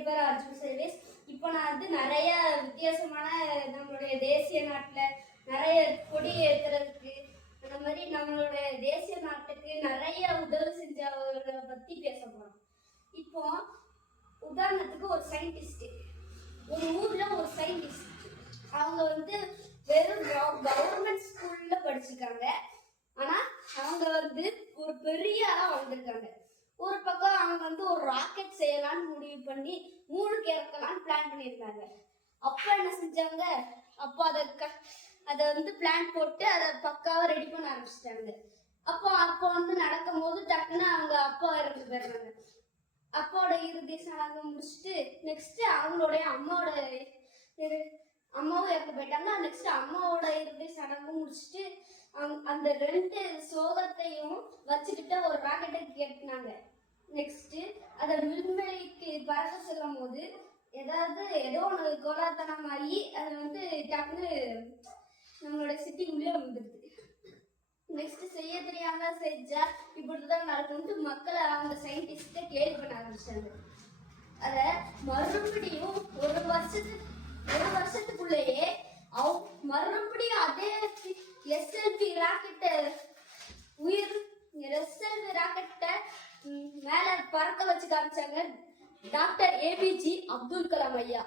என் பேர் அர்ஜுன் சர்வேஸ். இப்போ நான் வந்து நிறைய வித்தியாசமான நம்மளுடைய தேசிய நாட்டில் நிறைய கொடி ஏற்றுறதுக்கு அந்த மாதிரி நம்மளுடைய தேசிய நாட்டுக்கு நிறைய உதவி செஞ்சவர்களை பற்றி பேச போகிறோம். இப்போ உதாரணத்துக்கு ஒரு சயின்டிஸ்ட், ஒரு ஊரில் ஒரு சயின்டிஸ்ட், அவங்க வந்து வெறும் கவர்மெண்ட் ஸ்கூலில் படிச்சிருக்காங்க. ஆனால் அவங்க வந்து ஒரு பெரிய ஆளாக வந்திருக்காங்க. ஒரு பக்கம் அவங்க வந்து ஒரு ராக்கெட் செய்யலான்னு முடிவு பண்ணி மூணுக்கு இறக்கலான்னு பிளான் பண்ணியிருந்தாங்க. அப்போ என்ன செஞ்சாங்க, அப்போ அதை வந்து பிளான் போட்டு அதை பக்காவாக ரெடி பண்ண ஆரம்பிச்சிட்டாங்க. அப்போ வந்து நடக்கும் போது டக்குன்னு அவங்க அப்பா இறந்து போயிடுறாங்க. அப்பாவோட இறுதி சடங்கு முடிச்சுட்டு நெக்ஸ்ட் அவங்களுடைய அம்மாவும் இறந்து போயிட்டாங்க. நெக்ஸ்ட் அம்மாவோட இறுதி சடங்கு முடிச்சுட்டு அந்த 2 சோகத்தையும் வச்சுக்கிட்ட ஒரு ராக்கெட்டை கேட்டினாங்க. நெக்ஸ்ட் அதை விண்வெளிக்கு பறக்க செல்லும் போது ஏதோ ஒன்று கோலாத்தனமாகி அது வந்து டக்குன்னு நம்மளோட சிட்டி உள்ளே வந்துடுது. நெக்ஸ்ட் செய்ய தெரியாம செஞ்சா இப்படிதான் நடக்கும்ட்டு மக்களை அந்த சயின்டிஸ்ட கேள்வி பண்ண ஆரம்பிச்சாங்க. அத மறுபடியும் ஒரு வருஷத்துக்குள்ளேயே மறுபடியும் அதே எஸ்எல்வி ராக்கெட்டை மேல பறக்க வச்சு காமிச்சாங்க டாக்டர் ஏபிஜி அப்துல் கலாம் ஐயா.